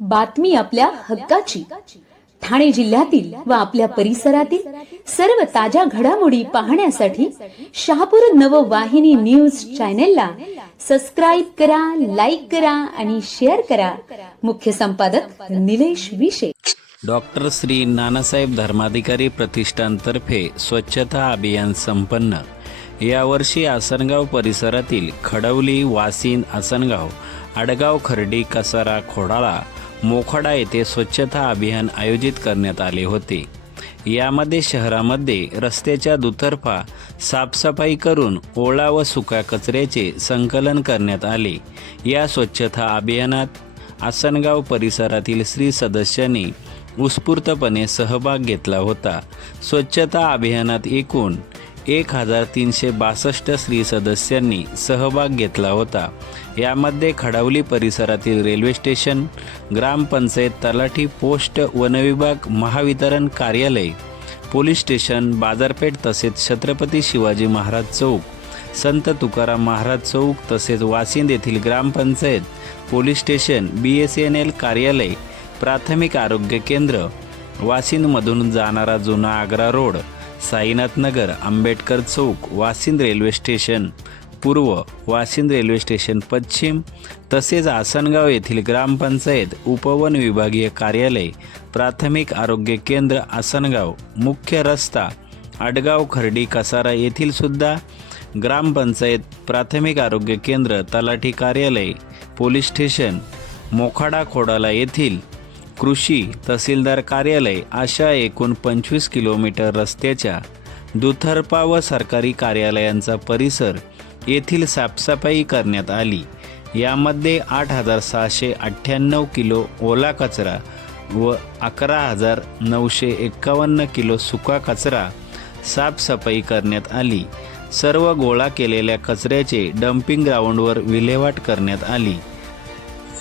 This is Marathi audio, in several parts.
बातमी आपल्या हक्काची. ठाणे जिल्ह्यातील व आपल्या परिसरातील सर्व ताज्या घडामोडी पाहण्यासाठी शहापूर नववाहिनी न्यूज चॅनेलला सबस्क्राइब करा, लाईक करा आणि शेअर करा. मुख्य संपादक निलेश विशे. डॉक्टर श्री नानासाहेब धर्माधिकारी प्रतिष्ठानतर्फे स्वच्छता अभियान संपन्न. यावर्षी आसनगाव परिसरातील खडवली, वासिंद, आसनगाव, आडगाव, खर्डी, कसारा, खोडाळा, मोखाडा येथे स्वच्छता अभियान आयोजित करण्यात आले होते. यामध्ये शहरामध्ये रस्त्याच्या दुतर्फा साफसफाई करून ओला व सुका कचऱ्याचे संकलन करण्यात आले. या स्वच्छता अभियानात आसनगाव परिसरातील स्त्री सदस्यांनी उत्स्फूर्तपणे सहभाग घेतला होता. स्वच्छता अभियानात एकूण 1362 स्त्री सदस्यांनी सहभाग घेतला होता. यामध्ये खडवली परिसरातील रेल्वे स्टेशन, ग्रामपंचायत, तलाठी पोस्ट, वनविभाग, महावितरण कार्यालय, पोलीस स्टेशन, बाजारपेठ तसेच छत्रपती शिवाजी महाराज चौक, संत तुकाराम महाराज चौक तसेच वासिंद येथील ग्रामपंचायत, पोलीस स्टेशन, BSNL कार्यालय, प्राथमिक आरोग्य केंद्र, वासिंदमधून जाणारा जुना आग्रा रोड, साईनाथ नगर, आंबेडकर चौक, वासिंद रेल्वे स्टेशन पूर्व, वासिंद रेल्वे स्टेशन पश्चिम तसेच आसनगाव येथील ग्रामपंचायत, उपवन विभागीय कार्यालय, प्राथमिक आरोग्य केंद्र आसनगाव, मुख्य रस्ता आडगाव, खर्डी, कसारा येथील सुद्धा ग्रामपंचायत, प्राथमिक आरोग्य केंद्र, तलाठी कार्यालय, पोलीस स्टेशन, मोखाडा, खोडाला येथील कृषी तहसीलदार कार्यालय अशा एकूण 25 किलोमीटर रस्त्याच्या दुतर्फा व सरकारी कार्यालयांचा परिसर येथील साफसफाई करण्यात आली. यामध्ये 8698 किलो ओला कचरा व 11951 किलो सुका कचरा साफसफाई करण्यात आली. सर्व गोळा केलेल्या कचऱ्याचे डम्पिंग ग्राउंडवर विल्हेवाट करण्यात आली.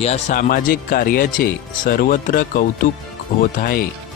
या सामाजिक कार्याचे सर्वत्र कौतुक होत आहे.